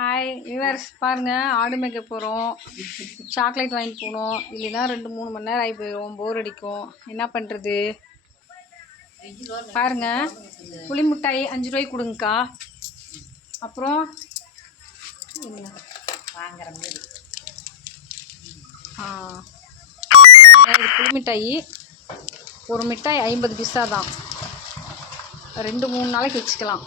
Hi viewers பாருங்கள் ஆடு மேய்க்க போகிறோம் சாக்லேட் வாங்கி போகணும் இல்லைன்னா ரெண்டு மூணு மணி நேரம் ஆகி போயிடும் போர் அடிக்கும். என்ன பண்ணுறது பாருங்க புளி மிட்டாய் அஞ்சு ரூபாய்க்கு கொடுங்கக்கா. அப்புறம் ஆ இது புளி மிட்டாய். ஒரு மிட்டாய் ஐம்பது பிஸ்ஸா தான். ரெண்டு மூணு நாளைக்கு வச்சுக்கலாம்.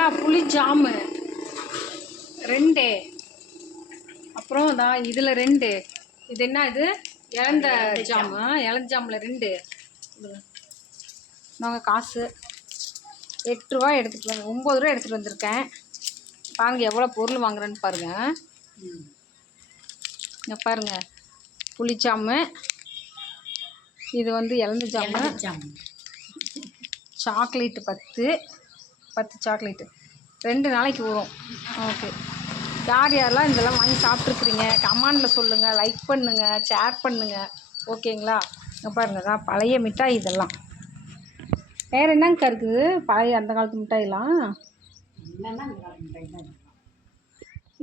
அக்கா புளி ஜாமு. ரெண்டு. அப்புறம் தான் இதில் ரெண்டு. இது என்ன இது? இழந்த ஜாமு. இழந்த ஜாமில் ரெண்டு. நாங்கள் காசு. எட்டு ரூபா எடுத்துகிட்டு வந்து ஒம்பது ரூபா எடுத்துகிட்டு வந்திருக்கேன். பாருங்க எவ்வளோ பொருள் வாங்குறேன்னு பாருங்கள் இங்கே பாருங்கள் புளிச்சாமு இது வந்து இழந்த ஜாமு. சாக்லேட்டு பத்து. பத்து சாக்லேட்டு. ரெண்டு நாளைக்கு வரும். ஓகே. யார் யாரெல்லாம் இதெல்லாம் வாங்கி சாப்பிட்ருக்குறீங்க கமெண்டில் சொல்லுங்கள் லைக் பண்ணுங்கள் ஷேர் பண்ணுங்கள் ஓகேங்களா? பாருங்கள் தான் பழைய மிட்டாய் இதெல்லாம். வேறு என்னங்கக்கா இருக்குது? பழைய அந்த காலத்து மிட்டாயெல்லாம்?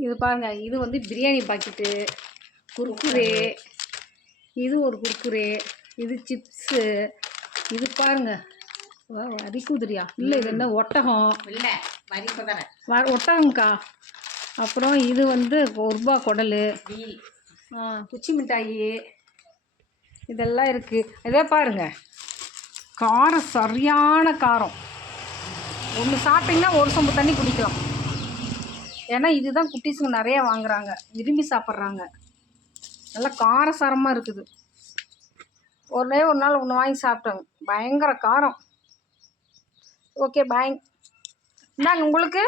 இது பாருங்க இது வந்து பிரியாணி பாக்கெட்டு. குர்குரே. இது ஒரு குர்குரே. இது சிப்ஸு. இது பாருங்க வா, வரி குதிரியா. இல்லை இது என்ன ஒட்டகம்? இல்லை ஒட்டகங்க்கா அப்புறம் இது வந்து ஒரு ரூபா குடல். குச்சி மிட்டாயி. இதெல்லாம் இருக்குது இதே பாருங்க. காரம் சரியான காரம். ஒன்று சாப்பிட்டீங்கன்னா ஒரு சொம்பு தண்ணி குடிக்கலாம். ஏன்னா இதுதான் குட்டீஸுங்க நிறைய வாங்குறாங்க. விரும்பி சாப்பிட்றாங்க. நல்லா காரசாரமாக இருக்குது. ஒரே ஒரு நாள் ஒன்று வாங்கி சாப்பிட்டோங்க பயங்கர காரம். ஓகே பாய் இந்தாங்க உங்களுக்கு?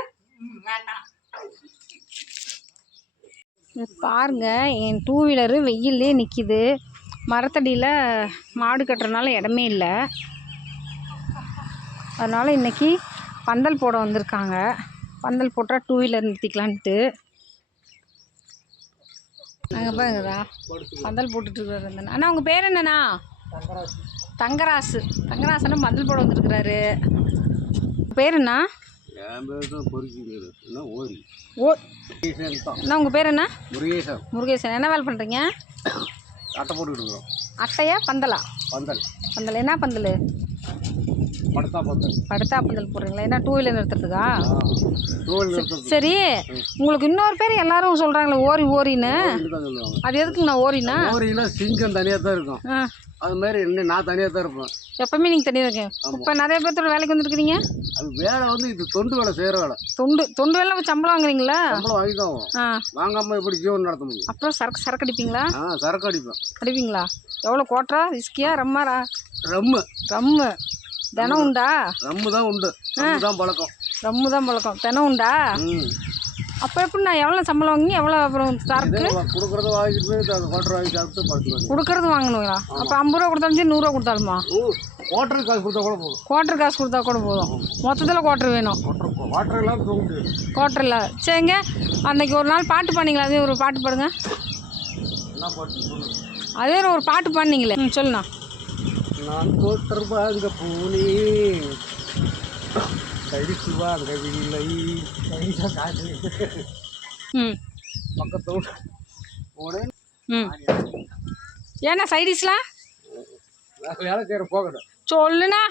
பாருங்க என் டூ வீலரு வெயிலே நிற்கிது மரத்தடியில் மாடு கட்டுறதுனால இடமே இல்லை. அதனால் இன்றைக்கி பந்தல் போட வந்திருக்காங்க. பந்தல் போட்டால் டூ வீலர் நிறுத்திக்கலான்ட்டு. அங்கே பாருங்கதா பந்தல் போட்டுட்ருக்காரு அந்த அண்ணா. உங்கள் பேர் என்னண்ணா? தங்கராசு. தங்கராசனா பந்தல் போட வந்திருக்கிறாரு. பேர் என்ன என் பேர் தான் பொறுக்கிங்கிறது என்ன ஓரி? ஓ அண்ணா உங்கள் பேர் என்ன முருகேசன். முருகேசன். என்ன வேலை பண்ணுறீங்க அட்டை போட்டுக்கிட்டு இருக்கிறோம். அட்டையா பந்தலா? பந்தல். பந்தல். என்ன பந்தல்? படுத்தா பந்தல் படுத்தா பந்தல் போடுறீங்களா? என்ன டூ வீலர் நிறுத்துறதுக்கா? சரி உங்களுக்கு இன்னொரு பேர் எல்லாரும் சொல்கிறாங்களே ஓரி ஓரின்னு. அது எதுக்குங்கண்ணா ஓரினா ஓரியில் சிங்கம் தனியாக தான் இருக்கும். அது மாதிரி இன்னும் நான் தனியாக தான் இருப்பேன். எப்பவுமே நீங்கள் தனியாக இருக்கீங்க. இப்போ நிறைய பேர்த்தோட வேலைக்கு வந்துருக்கிறீங்க? அது வேலை வந்து இது தொண்டு வேலை செய்கிற வேலை. தொண்டு தொண்டு வேலை சம்பளம் வாங்குறீங்களா? சம்பளம் வாங்கி தான் ஆகும். ஆ. வாங்காம எப்படி ஜீவன் நடத்த முடியும்? அப்புறம் சரக்கு சரக்கு அடிப்பீங்களா? ஆ சரக்கு அடிப்பேன். அடிப்பீங்களா? எவ்வளோ கோட்டரா விஸ்கியா ரம்மாரா? ரம்மு. ரம்மு. தினம் உண்டா? ரம்மு தான் உண்டு தான் பழக்கம். ரம்மு தான் பழக்கம். தினம் உண்டா? அப்போ எப்படிண்ணா? எவ்வளோ சம்பளம் வாங்கி எவ்வளோ அப்புறம் சரக்கு? கொடுக்குறத வாங்கிட்டு குவாட்டர் வாங்கி சாப்பிட்டு படுத்துக்குவாங்க கொடுக்கறது வாங்கணுங்களா அப்போ ஐம்பது ரூபா கொடுத்தாலும் சரி நூறுரூவா கொடுத்தாலுமா? ஓ குவாட்டருக்கு காசு கொடுத்தா கூட போதும். குவார்ட்டர் காசு கொடுத்தா கூட போதும். மொத்தத்தில் குவார்ட்டர் வேணும். தூங்க முடியாது. குவார்ட்டரில் சரிங்க. அன்னைக்கு ஒரு நாள் பாட்டு பாடிங்களா அதே ஒரு பாட்டு பாடுங்க. அதே ஒரு பாட்டு பாடினீங்களே. ம் சொல்லுண்ணா. நான் தோற்று வாங்க போனே கழிச்சு வாங்கவில்லை. பக்கத்தோடு. போனேன். ஏண்ணா சைடிஷ்லாம்? வேலை செய்கிற போகணும். சொல்லுண்ணா.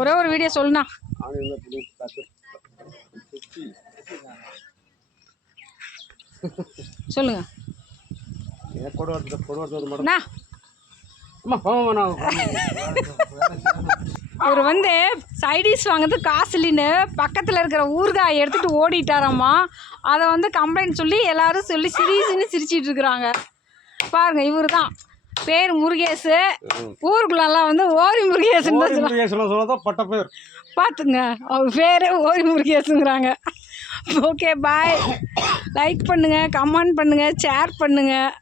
ஒரே ஒரு வீடியோ சொல்லுண்ணா. சொல்லுங்க. இவர் வந்து சைடிஷ் வாங்குறது காசு இல்லைன்னு பக்கத்தில் இருக்கிற ஊறுகாய் எடுத்துகிட்டு ஓடிட்டாராம்மா. அதை வந்து கம்ப்ளைண்ட் சொல்லி எல்லாரும் சொல்லி சிரிச்சுன்னு சிரிச்சிட்டு இருக்கிறாங்க. பாருங்க இவர் தான் பேர் முருகேசு. ஊருக்குள்ளெல்லாம் வந்து ஓரி முருகேசுன்னு தான் சொல்லுவாங்க. பட்ட பேர். பார்த்துங்க அவர் பேரே ஓரி முருகேசுங்கிறாங்க. ஓகே பாய் லைக் பண்ணுங்கள் கமெண்ட் பண்ணுங்கள் ஷேர் பண்ணுங்கள்